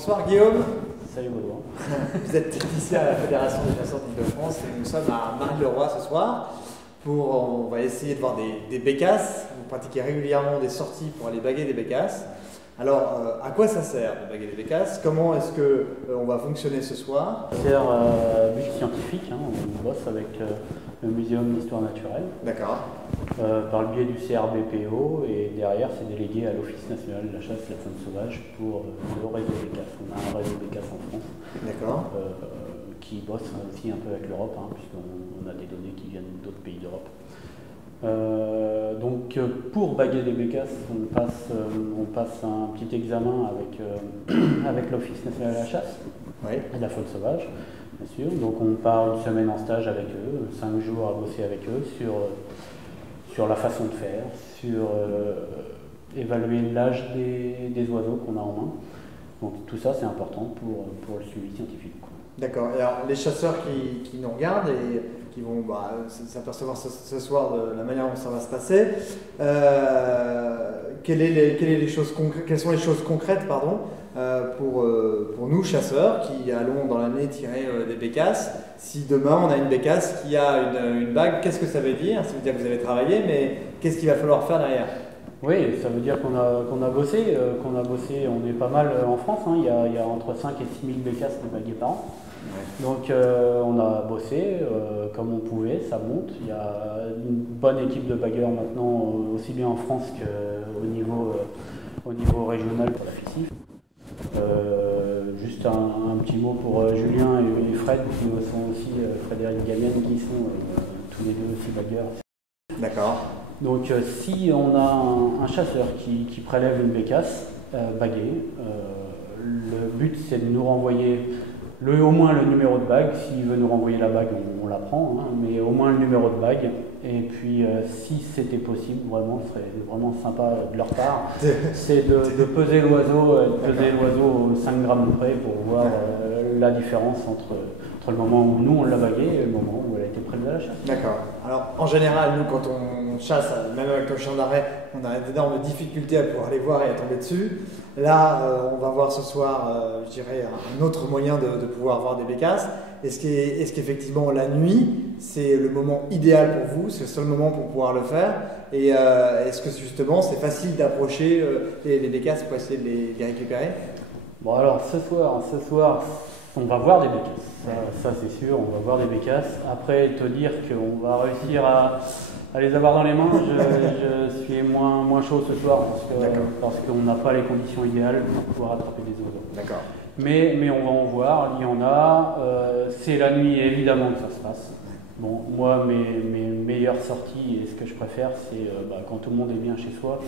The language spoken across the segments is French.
Bonsoir Guillaume. Salut Baudouin. Vous êtes technicien à la Fédération des chasseurs d'Île-de-France et nous sommes à Marly-le-Roi ce soir. On va essayer de voir des bécasses. Vous pratiquez régulièrement des sorties pour aller baguer des bécasses. Alors, à quoi ça sert de baguer des bécasses? Comment est-ce qu'on va fonctionner ce soir? Ça sert à but scientifique, on bosse avec le Muséum d'Histoire Naturelle. D'accord. Par le biais du CRBPO, et derrière c'est délégué à l'Office National de la Chasse et de la Faune Sauvage pour le réseau bécasse. On a un réseau bécasse en France. D'accord. Qui bosse aussi un peu avec l'Europe, puisqu'on a des données qui viennent d'autres pays d'Europe. Donc pour baguer des bécasses, on passe un petit examen avec l'Office National de la Chasse et de la Faune Sauvage, bien sûr. Donc on part une semaine en stage avec eux, 5 jours à bosser avec eux sur la façon de faire, sur évaluer l'âge des oiseaux qu'on a en main. Donc tout ça c'est important pour le suivi scientifique. D'accord. Alors les chasseurs qui nous regardent et qui vont s'apercevoir ce soir de la manière dont ça va se passer, quelles sont les choses concrètes pour nous chasseurs qui allons dans l'année tirer des bécasses? Si demain on a une bécasse qui a une bague, qu'est-ce que ça veut dire? Ça veut dire que vous avez travaillé, mais qu'est-ce qu'il va falloir faire derrière? Oui, ça veut dire qu'on a bossé, on est pas mal en France, il y a entre 5 et 6 000 bécasses de baguées par an. Ouais. Donc on a bossé comme on pouvait, ça monte. Il y a une bonne équipe de bagueurs maintenant, aussi bien en France qu'au niveau régional pour la fictif. Juste un petit mot pour Julien et Fred, qui sont aussi Frédéric Gamienne, qui sont tous les deux aussi bagueurs. D'accord. Donc si on a un chasseur qui prélève une bécasse baguée, le but c'est de nous renvoyer au moins le numéro de bague. S'il veut nous renvoyer la bague, on la prend, mais au moins le numéro de bague. Et puis si c'était possible, vraiment, ce serait vraiment sympa de leur part, c'est de peser l'oiseau 5 grammes de près pour voir la différence entre le moment où nous on l'a bagué et le moment où elle a été prélevée à la chasse. D'accord. Alors en général, nous quand on chasse, même avec le chien d'arrêt, on a d'énormes difficultés à pouvoir les voir et à tomber dessus. Là, on va voir ce soir, je dirais, un autre moyen de pouvoir voir des bécasses. Est-ce qu'effectivement la nuit, c'est le moment idéal pour vous? C'est le seul moment pour pouvoir le faire? Et est-ce que justement c'est facile d'approcher les bécasses pour essayer de les récupérer? Bon alors ce soir, on va voir des bécasses, ça c'est sûr, on va voir des bécasses. Après, te dire qu'on va réussir à les avoir dans les mains, je suis moins chaud ce soir parce qu'on n'a pas les conditions idéales pour pouvoir attraper des oiseaux. D'accord. Mais on va en voir, il y en a. C'est la nuit évidemment que ça se passe. Bon, moi, mes meilleures sorties et ce que je préfère, c'est quand tout le monde est bien chez soi,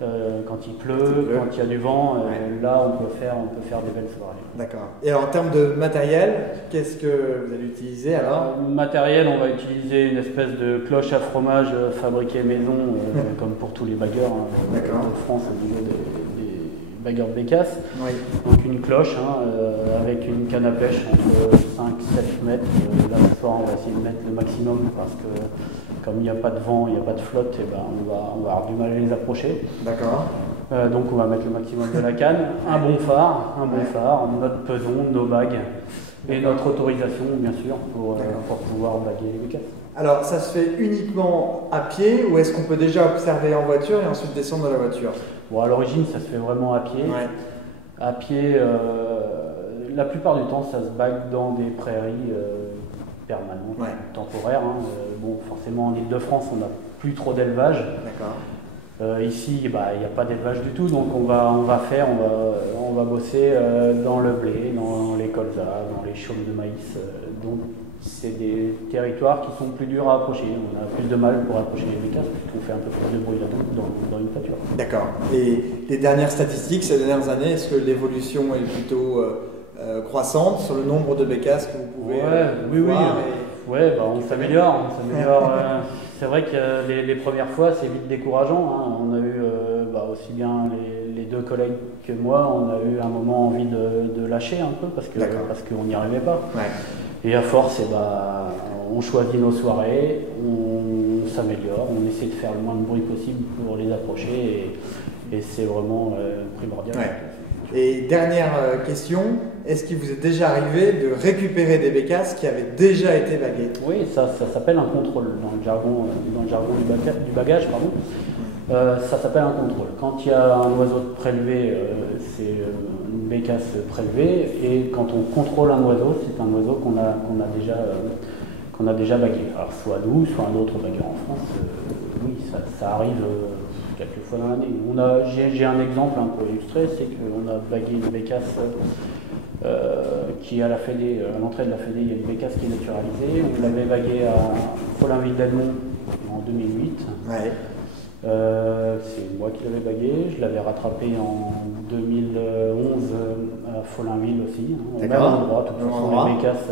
quand il pleut, quand il y a du vent, là on peut faire des belles soirées. D'accord. Et alors, en termes de matériel, qu'est-ce que vous allez utiliser alors? Matériel, on va utiliser une espèce de cloche à fromage fabriquée maison, comme pour tous les bagueurs de France au niveau des bagueurs de bécasse. Oui. Donc une cloche avec une canne à pêche entre 5-7 mètres. Là ce soir on va essayer de mettre le maximum parce que comme il n'y a pas de vent, il n'y a pas de flotte, on va avoir du mal à les approcher. D'accord. Donc on va mettre le maximum de la canne, un bon phare, notre peson, nos bagues et notre autorisation bien sûr pour pouvoir baguer les bécasses. Alors ça se fait uniquement à pied ou est-ce qu'on peut déjà observer en voiture et ensuite descendre de la voiture? Bon, à l'origine ça se fait vraiment à pied. Ouais. À pied, la plupart du temps ça se bague dans des prairies permanentes, temporaires. Bon, forcément en Île-de-France on n'a plus trop d'élevage. D'accord. Ici il n'y a pas d'élevage du tout, donc on va bosser dans le blé, dans les colzas, dans les chaumes de maïs. Donc c'est des territoires qui sont plus durs à approcher. On a plus de mal pour approcher les bécasses puisqu'on fait un peu plus de bruit dans une pâture. D'accord. Et les dernières statistiques ces dernières années, est-ce que l'évolution est plutôt croissante sur le nombre de bécasses que vous pouvez voir? Oui, on s'améliore. C'est vrai que les premières fois, c'est vite décourageant. On a eu aussi bien les deux collègues que moi, on a eu un moment envie de lâcher un peu parce qu'on n'y arrivait pas. Ouais. Et à force, on choisit nos soirées, on s'améliore, on essaie de faire le moins de bruit possible pour les approcher et c'est vraiment primordial. Ouais. Et dernière question, est-ce qu'il vous est déjà arrivé de récupérer des bécasses qui avaient déjà été baguées? Oui, ça s'appelle un contrôle dans le jargon du bagage. Pardon. Ça s'appelle un contrôle. Quand il y a un oiseau prélevé, c'est une bécasse prélevée, et quand on contrôle un oiseau, c'est un oiseau qu'on a déjà bagué. Alors soit nous, soit un autre bagueur en France. Oui, ça arrive quelques fois dans l'année. J'ai un exemple pour illustrer, c'est qu'on a bagué une bécasse qui à l'entrée de la Fédé, il y a une bécasse qui est naturalisée. On l'avait baguée à Follainville-d'Elmont en 2008. Ouais. C'est moi qui l'avais bagué, je l'avais rattrapé en 2011 à Follainville aussi, au même endroit, de toute façon les bécasses,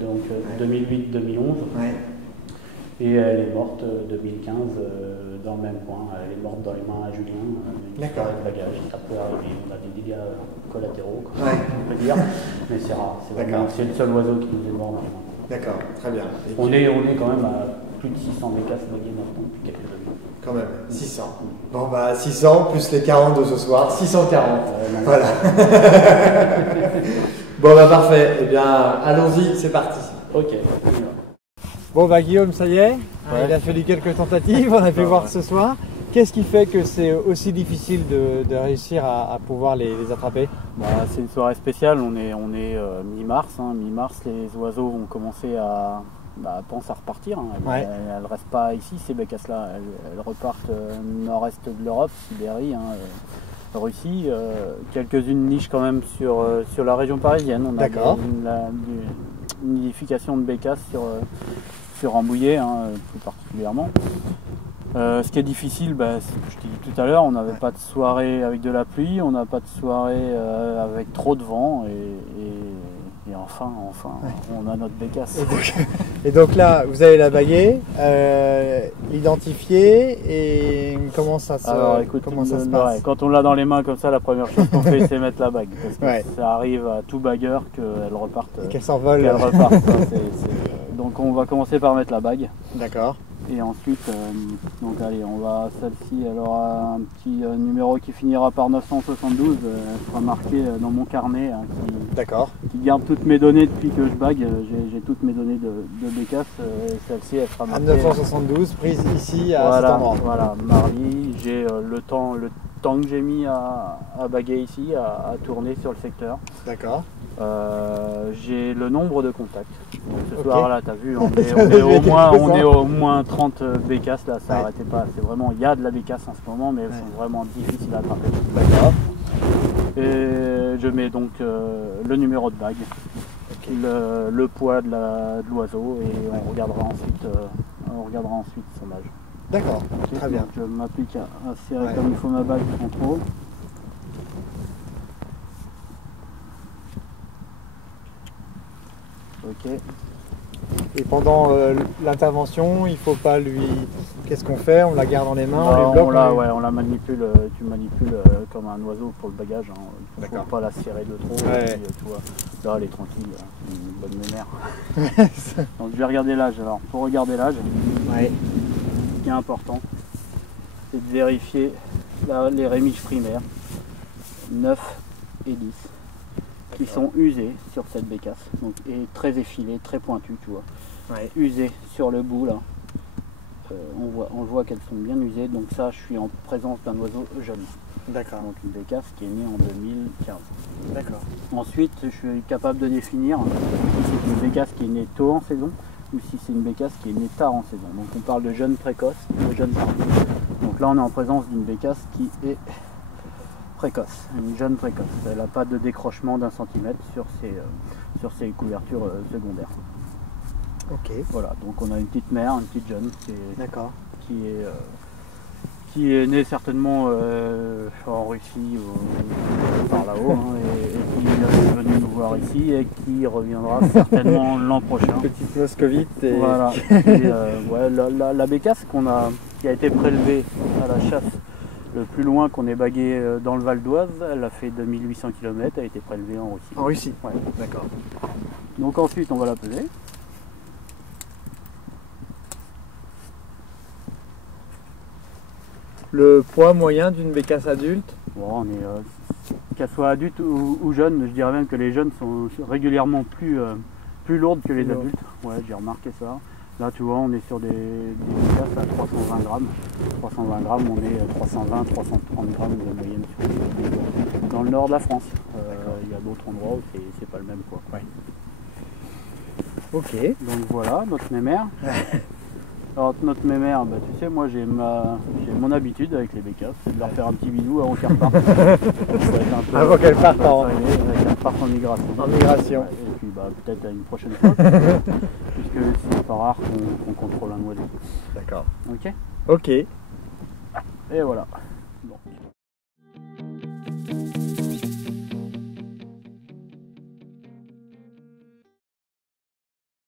donc 2008-2011. Ouais. Et elle est morte 2015 dans le même coin, elle est morte dans les mains à Julien, une histoire de bagage, ça peut arriver, on a des dégâts collatéraux, on peut dire, mais c'est rare, c'est le seul oiseau qui nous est mort dans les mains. D'accord, très bien. On est quand même à plus de 600 bécasses baguées maintenant depuis quelques années. Quand même, 600. Bon bah 600 plus les 40 de ce soir, 640. Voilà. Bon bah parfait, eh bien allons-y, c'est parti. Ok. Bon bah Guillaume, ça y est, il a fallu quelques tentatives, on a pu voir ce soir. Qu'est-ce qui fait que c'est aussi difficile de réussir à pouvoir les attraper? C'est une soirée spéciale, on est mi-mars. Mi-mars, les oiseaux vont commencer à pensent à repartir. Elles ne restent pas ici, ces bécasses-là. Elles repartent nord-est de l'Europe, Sibérie, Russie. Quelques-unes nichent quand même sur la région parisienne. On a une nidification de bécasses sur Rambouillet, plus particulièrement. Ce qui est difficile, c'est ce que je t'ai dit tout à l'heure, on n'avait pas de soirée avec de la pluie, on n'a pas de soirée avec trop de vent, et enfin, on a notre bécasse. Et donc là, vous avez la baguée, identifiée, et comment ça se passe? Quand on l'a dans les mains comme ça, la première chose qu'on fait, c'est mettre la bague. Parce que ça arrive à tout bagueur qu'elle reparte. Et qu'elle s'envole. Donc on va commencer par mettre la bague. D'accord. Et ensuite, donc allez, on va, celle-ci, elle aura un petit numéro qui finira par 972, elle sera marquée dans mon carnet qui garde toutes mes données depuis que je bague. J'ai toutes mes données de bécasse, celle-ci elle sera marquée. À 972, prise ici à cet endroit. Voilà, Marly, j'ai le temps que j'ai mis à baguer ici, à tourner sur le secteur. D'accord. J'ai le nombre de contacts. Donc ce soir-là, tu as vu, on est au moins 30 bécasses, là, ça n'arrêtait pas. C'est vraiment, il y a de la bécasse en ce moment, mais elles sont vraiment difficiles à attraper. D'accord. Et je mets donc le numéro de bague, le poids de l'oiseau, et on regardera ensuite son âge. D'accord, très bien. Donc, je m'applique à serrer comme il faut ma bague en trop. Ok. Et pendant l'intervention, il ne faut pas lui... Qu'est-ce qu'on fait? On la garde dans les mains, on les bloque? On la manipule, tu manipules comme un oiseau pour le bagage. Il ne faut pas la serrer de trop. Et puis, tu vois, là, elle est tranquille, une bonne mémère. Donc je vais regarder l'âge. Alors, pour regarder l'âge, ce qui est important, c'est de vérifier les rémiges primaires, 9 et 10. Qui sont usées sur cette bécasse, donc, et très effilées, très pointues, tu vois. Usées sur le bout là. On voit qu'elles sont bien usées, donc ça, je suis en présence d'un oiseau jeune. D'accord. Donc une bécasse qui est née en 2015. D'accord. Ensuite, je suis capable de définir si c'est une bécasse qui est née tôt en saison ou si c'est une bécasse qui est née tard en saison. Donc on parle de jeune précoce et de jeune tardif. Donc là, on est en présence d'une bécasse qui est précoce, une jeune précoce. Elle n'a pas de décrochement d'1 centimètre sur ses couvertures secondaires. Ok. Voilà, donc on a une petite mère, une petite jeune qui est née certainement en Russie ou par là-haut, et qui est venue nous voir ici et qui reviendra certainement l'an prochain. Petite moscovite. Et... Voilà. Et, la bécasse qui a été prélevée à la chasse. Le plus loin qu'on ait bagué dans le Val d'Oise, elle a fait 2800 km, elle a été prélevée en Russie. En Russie? Ouais. D'accord. Donc ensuite on va la peser. Le poids moyen d'une bécasse adulte? Bon, on est qu'elles soient adultes ou jeunes. Je dirais même que les jeunes sont régulièrement plus lourdes que les adultes. Ouais, j'ai remarqué ça. Là, tu vois, on est sur des bécasses à 320 grammes. 320 grammes, on est à 320, 330 grammes de moyenne sur les dans le nord de la France. Il y a d'autres endroits où c'est pas le même, quoi. Ouais. Ok. Donc voilà, notre mémère. Alors notre mémère, bah, tu sais, moi j'ai mon habitude avec les bécasses, c'est de leur faire un petit bisou avant qu'elles repartent. Avant qu'elles partent en migration. En migration. Ouais, et puis bah, peut-être à une prochaine fois, puisque c'est pas rare qu'on contrôle un oiseau. D'accord. Ok. Ok. Et voilà. Bon.